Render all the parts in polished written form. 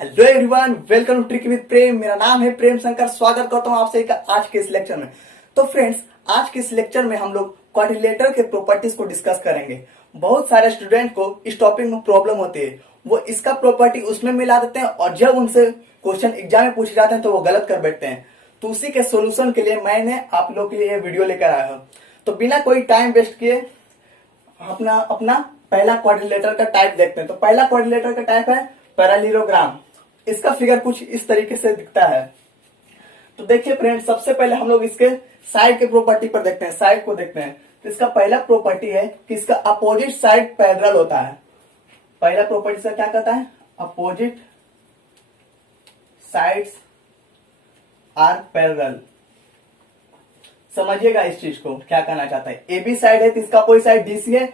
Hello everyone, welcome to trick with Prem. मेरा नाम है प्रेम शंकर। स्वागत करता हूं आपसे आज के इस लेक्चर में। तो फ्रेंड्स, आज के इस लेक्चर में हम लोग क्वाड्रिलेटरल के प्रॉपर्टीज को डिस्कस करेंगे। बहुत सारे स्टूडेंट को इस टॉपिक में प्रॉब्लम होती है, वो इसका प्रॉपर्टी उसमें मिला देते हैं और जब उनसे क्वेश्चन एग्जाम में पूछे जाते हैं तो वो गलत कर बैठते हैं। तो उसी के सोल्यूशन के लिए मैंने आप लोग के लिए वीडियो लेकर आया हूँ। तो बिना कोई टाइम वेस्ट किए अपना अपना पहला क्वाड्रिलेटरल का टाइप देखते हैं। तो पहला क्वाड्रिलेटरल का टाइप है पैरेललोग्राम। इसका फिगर कुछ इस तरीके से दिखता है। तो देखिए फ्रेंड, सबसे पहले हम लोग इसके साइड के प्रॉपर्टी पर देखते हैं, साइड को देखते हैं। तो इसका पहला प्रॉपर्टी है कि इसका अपोजिट साइड पैरेलल होता है। पहला प्रॉपर्टी से क्या कहता है? Opposite sides are parallel. समझिएगा इस चीज को, क्या कहना चाहता है। ए बी साइड है तो इसका कोई साइड डीसी है,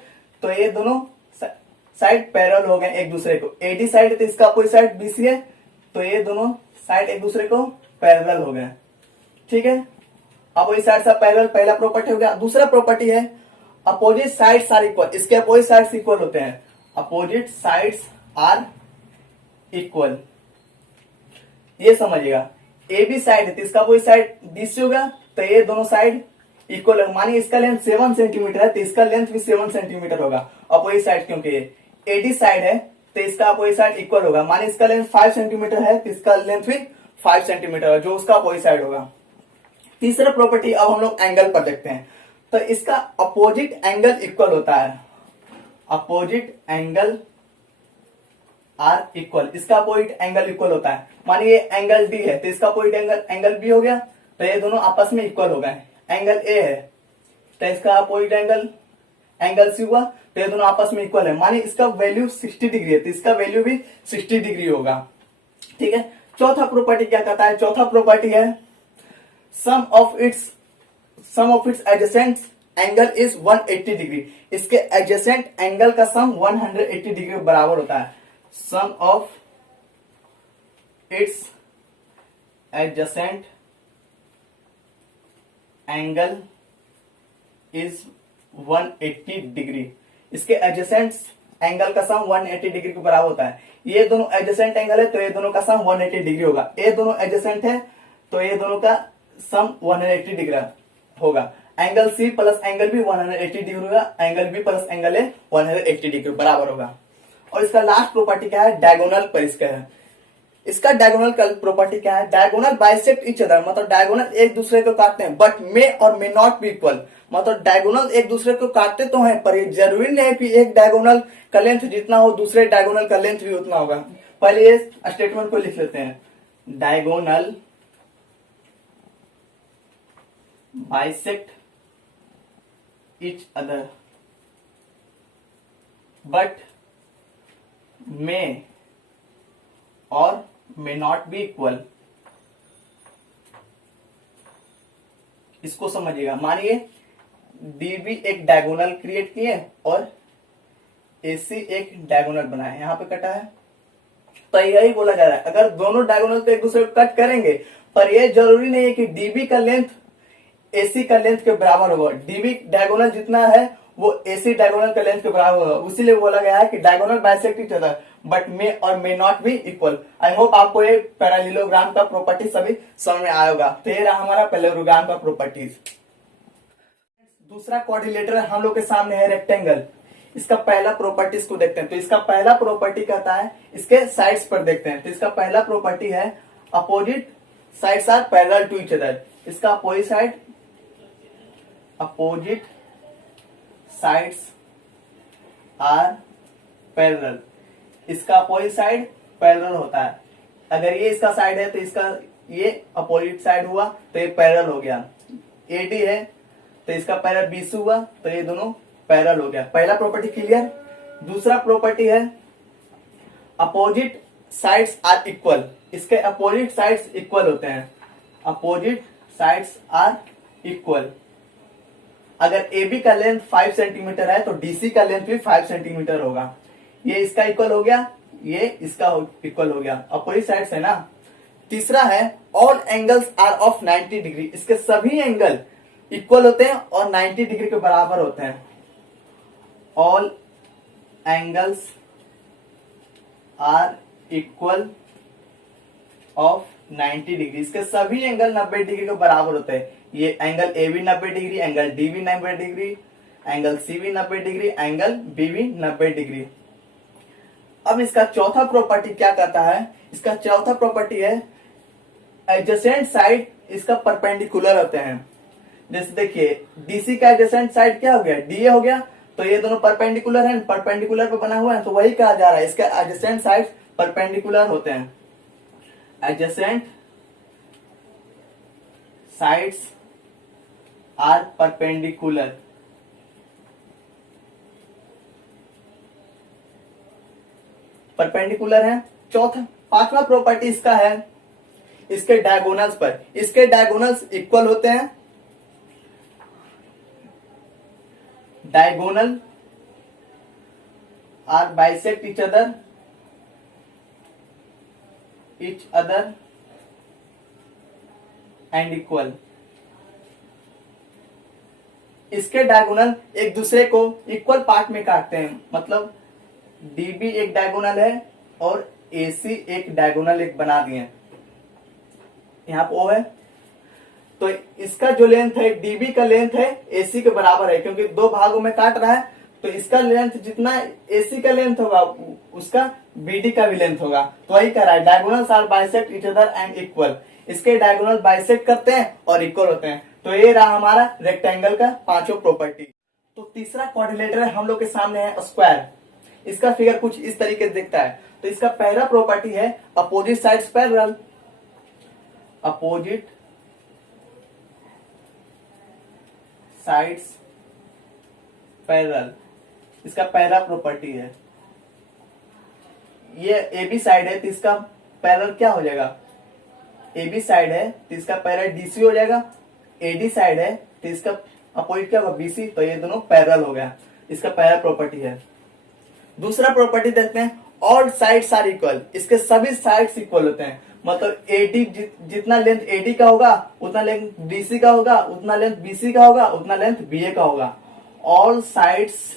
तो ये दोनों साइड पैरेलल हो गए एक दूसरे को। एडी साइड है तो इसका कोई साइड बीसी है, तो ये दोनों साइड एक दूसरे को पैरेलल हो गए। ठीक है, अब वही साइड सा पैरेलल पहला प्रॉपर्टी हो गया। दूसरा प्रॉपर्टी है अपोजिट साइड्स आर इक्वल। इसके अपोजिट साइड्स इक्वल होते हैं। अपोजिट साइड्स आर इक्वल, ये समझिएगा। ए बी साइड है तो इसका कोई साइड बीसी होगा, तो ये दोनों साइड इक्वल है। मानिए इसका लेंथ 7 सेंटीमीटर है तो इसका लेंथ भी 7 सेंटीमीटर होगा अपोजिट साइड, क्योंकि एडी साइड है तो इसका अपोजिट साइड इक्वल होगा। मानिए इसका लेंथ 5 सेंटीमीटर है तो इसका लेंथ भी 5 सेंटीमीटर है, जो उसका अपोजिट साइड होगा। तीसरा प्रॉपर्टी अब हम लोग एंगल पर देखते हैं। तो इसका अपोजिट एंगल इक्वल होता है। अपोजिट एंगल आर इक्वल, इसका अपोजिट एंगल इक्वल होता है। मानिए एंगल डी है तो इसका अपोजिट एंगल बी हो गया, तो ये दोनों आपस में इक्वल हो गए। एंगल ए है तो इसका अपोजिट एंगल सी हुआ, तो ये दोनों आपस में इक्वल है। मानिए इसका वैल्यू 60 डिग्री है तो इसका वैल्यू भी 60 डिग्री होगा। ठीक है, चौथा प्रॉपर्टी क्या कहता है? चौथा प्रॉपर्टी है sum of its adjacent angle is 180 degree. इसके एडजेसेंट एंगल का सम 180 डिग्री के बराबर होता है। Sum of its adjacent angle is 180 degree. इसके एडजेसेंट एंगल का सम 180 डिग्री के बराबर होता है। ये दोनों एडजेसेंट एंगल है तो ये दोनों का सम 180 डिग्री होगा। ये दोनों एडजेसेंट है तो ये दोनों का सम 180 डिग्री होगा। Angle C plus angle B 180 degree होगा। Angle B plus angle A 180 degree बराबर होगा। और इसका लास्ट प्रॉपर्टी क्या है? डायगोनल पर इसका है। इसका डायगोनल का प्रॉपर्टी क्या है? डायगोनल बाइसेक्ट ईच अदर, मतलब डायगोनल एक दूसरे को काटते हैं, but may or may not be equal. मतलब डायगोनल एक दूसरे को काटते तो हैं, पर ये जरूरी नहीं है कि एक डायगोनल का लेंथ जितना हो दूसरे डायगोनल का लेंथ भी उतना होगा। पहले ये स्टेटमेंट को लिख लेते हैं। Diagonal bisect each other but may or may not be equal. इसको समझिएगा। मानिए डीबी एक डायगोनल क्रिएट किए और एसी एक डायगोनल बनाए, यहां पे कटा है, तो यही बोला जा रहा है अगर दोनों डायगोनल तो एक दूसरे को कट करेंगे, पर यह जरूरी नहीं है कि डीबी का लेंथ एसी का लेंथ के बराबर होगा। डीबी डायगोनल जितना है वो एसी डायगोनल का लेंथ के बराबर होगा। उसीलिए बोला गया है कि diagonal bisect each other but may or may not be equal. I hope आपको ये पैरेललोग्राम का प्रॉपर्टी सभी समझ में आया होगा। तो ये रहा हमारा पैरेललोग्राम का प्रॉपर्टीज। दूसरा क्वाड्रिलेटरल हम लोग के सामने है रेक्टेंगल। इसका पहला प्रॉपर्टीज को देखते हैं। तो इसका पहला प्रॉपर्टी कहता है, इसके साइड्स पर देखते हैं। तो इसका पहला प्रॉपर्टी है opposite sides are parallel to each other. इसका अपोजिट साइड्स आर पैरेलल। इसका अपोजिट साइड पैरेलल होता है। अगर ये इसका साइड है तो इसका ये अपोजिट साइड हुआ तो ये पैरेलल हो गया। एडी है तो इसका पैरेलल बीसी हुआ तो ये दोनों पैरेलल हो गया। पहला प्रॉपर्टी क्लियर। दूसरा प्रॉपर्टी है अपोजिट साइड्स आर इक्वल। इसके अपोजिट साइड्स इक्वल होते हैं। Opposite sides are equal. अगर AB का लेंथ 5 सेंटीमीटर है तो DC का लेंथ भी 5 सेंटीमीटर होगा। ये इसका इक्वल हो गया, ये इसका इक्वल हो गया। अपोजिट साइड्स है ना। तीसरा है all angles are of 90 degree. इसके सभी एंगल इक्वल होते हैं और 90 डिग्री के बराबर होते हैं। All angles are equal of 90 degree. इसके सभी एंगल 90 डिग्री के बराबर होते हैं। ये एंगल ए भी 90 डिग्री, एंगल डी भी 90 डिग्री, एंगल सी भी 90 डिग्री, एंगल बी भी 90 डिग्री। अब इसका चौथा प्रॉपर्टी क्या करता है? इसका चौथा प्रॉपर्टी है एडजेसेंट साइड इसका परपेंडिकुलर होते हैं। जैसे देखिए डीसी का एडजेसेंट साइड क्या हो गया? डीए हो गया। तो ये दोनों परपेंडिकुलर हैं, परपेंडिकुलर पे बना हुआ है, तो वही कहा जा रहा है इसका एडजेसेंट साइड परपेंडिकुलर होते हैं। Adjacent sides are perpendicular. Perpendicular है। चौथा पांचवा प्रॉपर्टी इसका है इसके डायगोनल्स पर, इसके डायगोनल्स इक्वल होते हैं। Diagonal are bisect each other and equal. इसके डायगोनल एक दूसरे को इक्वल पार्ट में काटते हैं, मतलब डीबी एक डायगोनल है और एसी एक डायगोनल एक बना दिए। यहाँ पे ओ है, तो इसका जो लेंथ है डीबी का लेंथ है एसी के बराबर है, क्योंकि दो भागों में काट रहा है, तो इसका लेंथ जितना एसी का लेंथ होगा उसका बीडी का भी लेंथ होगा। तो वही कह रहा है diagonals are bisect each other and equal. इसके डायगोनल बाइसेक्ट करते हैं और इक्वल होते हैं। तो ये रहा हमारा रेक्टेंगल का पांचों प्रॉपर्टी। तो तीसरा क्वाड्रिलेटरल हम लोग के सामने है स्क्वायर। इसका फिगर कुछ इस तरीके से दिखता है। तो इसका पहला प्रॉपर्टी है opposite sides parallel. Opposite sides parallel इसका पहला प्रॉपर्टी है। ये ए बी साइड है तो इसका पैरेलल क्या हो जाएगा? ए बी साइड है तो इसका पैरेलल डीसी हो जाएगा। एडी साइड है तो इसका अपोजिट क्या होगा? बीसी। तो ये दोनों पैरेलल हो गया, इसका पहला प्रॉपर्टी है। दूसरा प्रॉपर्टी देखते हैं ऑल साइड्स आर इक्वल। इसके सभी साइड्स इक्वल होते हैं, मतलब एडी जितना लेंथ एडी का होगा उतना लेंथ डीसी का होगा, उतना लेंथ बीसी का होगा, उतना लेंथ बीए का होगा। All sides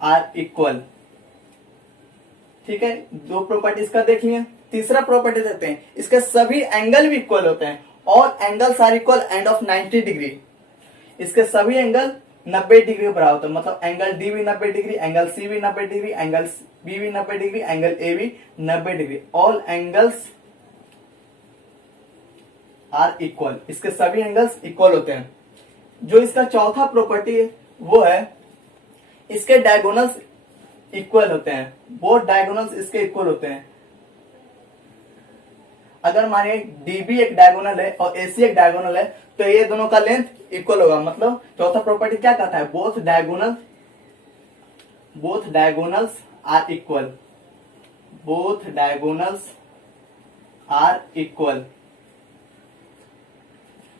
are equal. ठीक है, दो प्रॉपर्टीज का देख लिए। तीसरा प्रॉपर्टी देखते हैं इसके सभी एंगल भी इक्वल होते हैं। All angles are equal and of 90 degree. इसके सभी एंगल 90 डिग्री बराबर होता है, मतलब एंगल डी भी 90 डिग्री, एंगल सी भी 90 डिग्री, एंगल बी भी 90 डिग्री, एंगल ए भी 90 degree. All angles are equal. इसके सभी एंगल्स इक्वल होते हैं। जो इसका चौथा प्रॉपर्टी है वो है इसके डायगोनल्स इक्वल होते हैं। बोथ डायगोनल्स इसके इक्वल होते हैं। अगर मानिए डीबी एक डायगोनल है और एसी एक डायगोनल है तो ये दोनों का लेंथ इक्वल होगा। मतलब चौथा प्रॉपर्टी क्या कहता है? Both diagonals are equal. Both diagonals are equal.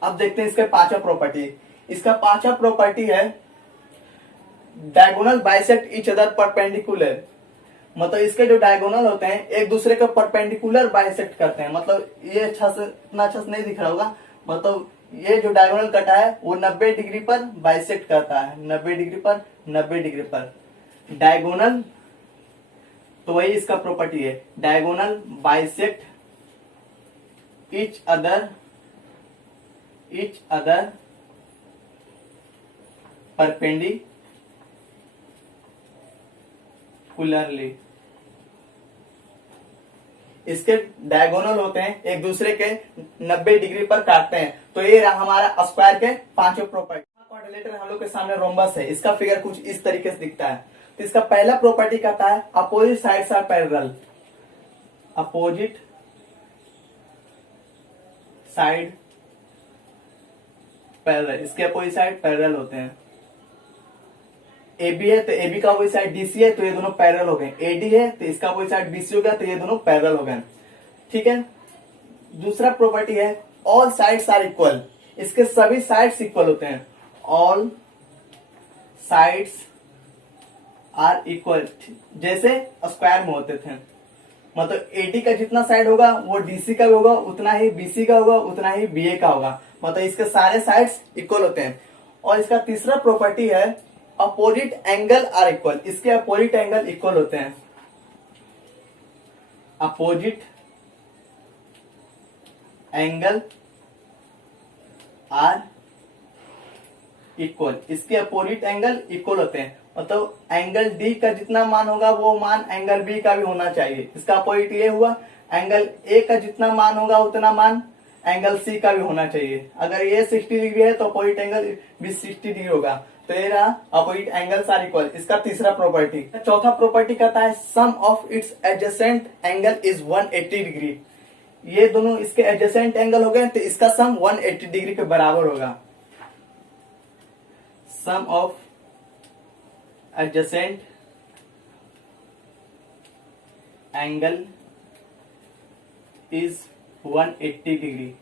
अब देखते हैं इसके पांचवा प्रॉपर्टी। इसका पांचवा प्रॉपर्टी है diagonal bisect each other perpendicular. मतलब इसके जो डायगोनल होते हैं एक दूसरे को परपेंडिकुलर बाइसेक्ट करते हैं। मतलब ये अच्छा से इतना अच्छा से नहीं दिख रहा होगा, मतलब ये जो डायगोनल कटा है वो 90 डिग्री पर बाइसेक्ट करता है, 90 डिग्री पर 90 डिग्री पर डायगोनल। तो वही इसका प्रॉपर्टी है diagonal bisect each other perpendicularly. इसके डायगोनल होते हैं एक दूसरे के 90 डिग्री पर काटते हैं। तो ये रहा हमारा स्क्वायर के पांचों प्रॉपर्टी। क्वाड्रिलेटरल हम लोग के सामने रोम्बस है। इसका फिगर कुछ इस तरीके से दिखता है। तो इसका पहला प्रॉपर्टी कहता है opposite sides are parallel. Opposite side parallel. इसके अपोजिट साइड पैरेलल होते हैं। AB है तो AB का अपोजिट साइड DC है, तो ये दोनों पैरेलल हो गए। AD है तो इसका अपोजिट साइड BC हो गया, तो ये दोनों पैरेलल हो गए। ठीक है। दूसरा प्रॉपर्टी है ऑल साइड्स आर इक्वल। इसके सभी साइड्स इक्वल होते हैं। ऑल साइड्स आर इक्वल, जैसे स्क्वायर में होते थे। मतलब AD का जितना साइड होगा वो DC का भी होगा, उतना ही BC का होगा, उतना ही BA का होगा। मतलब इसके सारे साइड्स इक्वल होते हैं। और इसका तीसरा प्रॉपर्टी है अपोजिट एंगल आर इक्वल। इसके अपोजिट एंगल इक्वल होते हैं। अपोजिट एंगल आर इक्वल, इसके अपोजिट एंगल इक्वल होते हैं, मतलब एंगल डी का जितना मान होगा वो मान एंगल बी का भी होना चाहिए। इसका अपोजिट ये हुआ, एंगल ए का जितना मान होगा उतना मान एंगल सी का भी होना चाहिए। अगर ये 60 डिग्री है तो अपोजिट एंगल भी 60 डिग्री होगा, तो ये रहा अपोजिट एंगल्स आर इक्वल। इसका तीसरा प्रॉपर्टी। चौथा प्रॉपर्टी कहता है sum of its adjacent angle is 180 degree. ये दोनों इसके एडजेसेंट एंगल हो गए तो इसका सम 180 डिग्री के बराबर होगा। Sum of adjacent angle is 180 degree.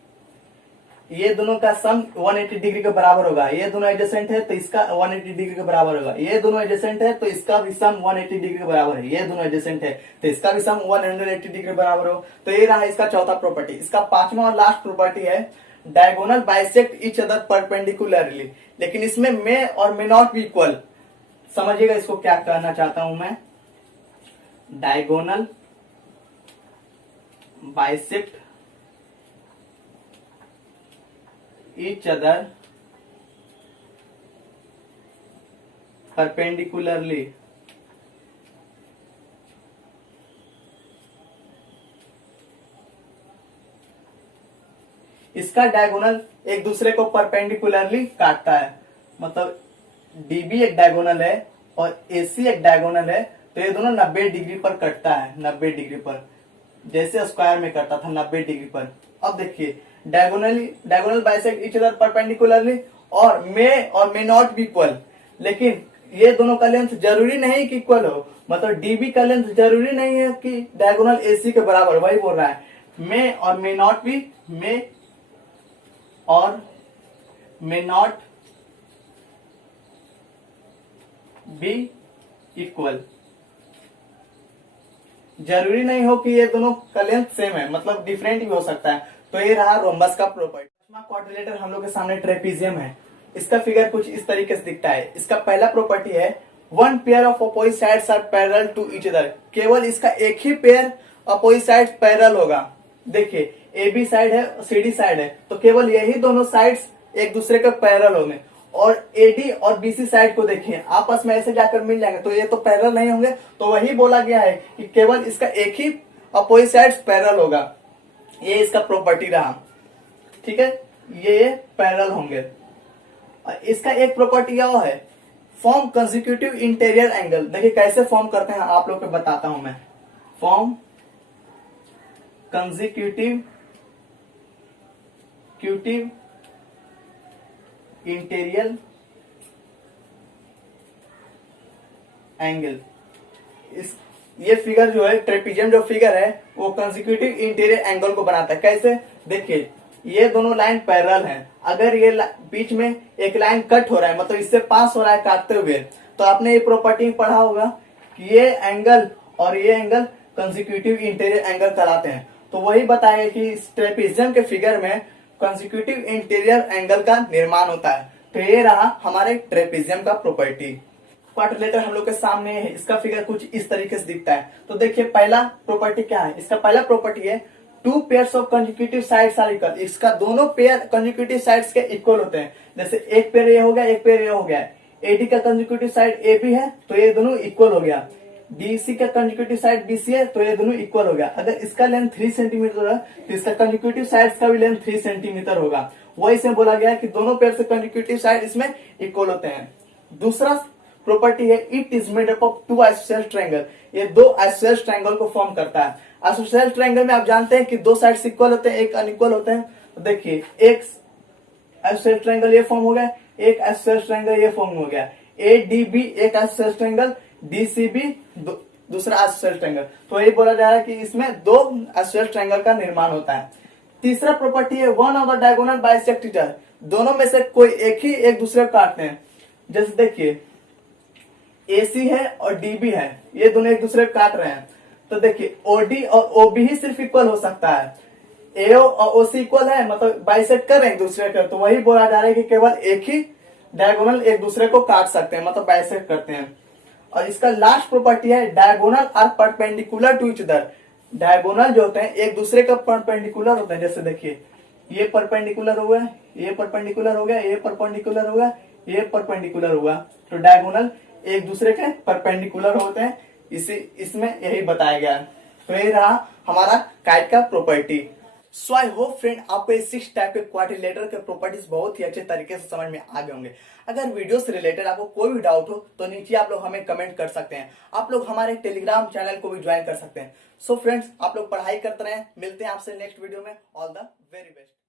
ये दोनों का सम 180 डिग्री के बराबर होगा। ये दोनों एडजेसेंट है तो इसका 180 डिग्री के बराबर होगा। ये दोनों एडजेसेंट है तो इसका भी सम 180 डिग्री के बराबर है। ये दोनों एडजेसेंट है तो इसका भी सम 180 डिग्री के बराबर हो। तो ये रहा इसका चौथा प्रॉपर्टी। इसका पांचवा और लास्ट प्रॉपर्टी है diagonal bisect each other perpendicularly. लेकिन इसमें मे or may not be equal. समझिएगा इसको क्या कहना चाहता हूं मैं। Diagonal bisect each other perpendicularly। इसका डायगोनल एक दूसरे को परपेंडिकुलरली काटता है, मतलब डीबी एक डायगोनल है और एसी एक डायगोनल है, तो ये दोनों 90 डिग्री पर कटता है। 90 डिग्री पर, जैसे स्क्वायर में करता था 90 डिग्री पर। अब देखिए diagonal bisect each other perpendicularly और मे नॉट बी इक्वल। लेकिन ये दोनों का लेंथ जरूरी नहीं कि इक्वल हो, मतलब डीबी का लेंथ जरूरी नहीं है कि डायगोनल एसी के बराबर। वही बोल रहा है मे or may not B, may or may not be equal. जरूरी नहीं हो कि ये दोनों का लेंथ सेम है, मतलब डिफरेंट भी हो सकता है। तो ये रहा रोम्बस का प्रॉपर्टी। क्वाड्रिलेटरल हम लोग के सामने ट्रेपीजियम है। इसका फिगर कुछ इस तरीके से दिखता है। इसका पहला प्रॉपर्टी है one pair of opposite sides are parallel to each other. केवल इसका एक ही पेयर अपोजिट साइड पैरेलल होगा। देखिए ए बी साइड है, सी डी साइड है, तो केवल यही दोनों साइड्स एक दूसरे के पैरेलल होंगे। और एडी और बीसी साइड को देखिए आपस में ऐसे जाकर मिल जाएंगे, तो ये तो पैरेलल नहीं होंगे। तो वही बोला गया है कि केवल इसका एक ही अपोजिट साइड्स पैरेलल होगा। ये इसका प्रॉपर्टी रहा, ठीक है, ये पैरेलल होंगे। और इसका एक प्रॉपर्टी यह है फॉर्म कंसेक्यूटिव इंटीरियर एंगल। देखिए कैसे फॉर्म करते हैं आप लोग को बताता हूं मैं। Form consecutive interior angle. इस ये फिगर जो है ट्रेपीजियम जो फिगर है वो कंसेक्यूटिव इंटीरियर एंगल को बनाता है। कैसे? देखिए ये दोनों लाइन पैरेलल हैं। अगर ये बीच में एक लाइन कट हो रहा है, मतलब इससे पास हो रहा है काटते हुए, तो आपने ये प्रॉपर्टी पढ़ा होगा कि ये एंगल और ये एंगल कंसेक्यूटिव इंटीरियर एंगल कहलाते हैं। तो वही बताया कि इस ट्रेपीजियम के फिगर में कंसेक्यूटिव इंटीरियर एंगल का निर्माण होता है। तो ये रहा हमारे ट्रेपीजियम का प्रॉपर्टी। क्वाड्रिलेटर हम लोग के सामने है। इसका फिगर कुछ इस तरीके से दिखता है। तो देखिए पहला प्रॉपर्टी क्या है। इसका पहला प्रॉपर्टी है two pairs of consecutive sides are equal. इसका दोनों पेयर कंसेक्यूटिव साइड्स के इक्वल होते हैं। जैसे एक पेयर ये हो गया, एक पेयर ये हो गया। एडी का कंसेक्यूटिव साइड ए बी है तो ये दोनों इक्वल हो गया। डीसी का कंसेक्यूटिव साइड बीसी है तो ये दोनों इक्वल हो गया। अगर इसका लेंथ 3 सेंटीमीटर होगा तो इसका कंसेक्यूटिव साइड्स का भी लेंथ 3 सेंटीमीटर होगा। वही से बोला गया कि दोनों पेयर से कंसेक्यूटिव साइड इसमें इक्वल होते हैं। दूसरा प्रॉपर्टी है it is made up of two isosceles triangle. ये दो आइसोसेलेस ट्रायंगल को फॉर्म करता है। आइसोसेलेस ट्रायंगल में आप जानते हैं कि दो साइड्स इक्वल होते हैं, एक अनइक्वल होते हैं। तो देखिए एक आइसोसेलेस ट्रायंगल ये फॉर्म हो गया, एक आइसोसेलेस ट्रायंगल ये फॉर्म हो गया। ए डी बी एक isosceles triangle, D C B दूसरा आइसोसेलेस ट्रायंगल। तो यही बोला जा रहा है कि इसमें दो आइसोसेलेस ट्रायंगल का निर्माण होता है। तीसरा प्रॉपर्टी है one of the diagonal bisect each other. दोनों में से कोई एक ही एक दूसरे को काटते हैं। जैसे देखिए एसी है और डीबी है, ये दोनों एक दूसरे को काट रहे हैं। तो देखिए ओडी और ओबी ही सिर्फ इक्वल हो सकता है। एओ और ओसी इक्वल है, मतलब बाइसेक्ट कर रहे हैं एक दूसरे को। तो वही बोला जा रहा है कि केवल एक ही डायगोनल एक दूसरे को काट सकते हैं, मतलब बाइसेक्ट करते हैं। और इसका लास्ट प्रॉपर्टी है diagonal are perpendicular to each other. Diagonal जो होते हैं एक दूसरे का परपेंडिकुलर होते हैं। जैसे देखिए ये परपेंडिकुलर हो गया, ये परपेंडिकुलर हो गया, ये परपेंडिकुलर हो गया, ये परपेंडिकुलर हुआ। तो डायगोनल एक दूसरे के परपेंडिकुलर होते हैं, इसी इसमें यही बताया गया है। तो ये रहा हमारा काइट का property. So I hope friend आपको ये 6 टाइप के क्वाड्रिलेटरल के प्रॉपर्टीज बहुत ही अच्छे तरीके से समझ में आ गए होंगे। अगर वीडियो से रिलेटेड आपको कोई भी डाउट हो तो नीचे आप लोग हमें कमेंट कर सकते हैं। आप लोग हमारे टेलीग्राम चैनल को भी ज्वाइन कर सकते हैं। सो फ्रेंड्स आप लोग पढ़ाई करते रहें, मिलते हैं आपसे नेक्स्ट वीडियो में। All the very best.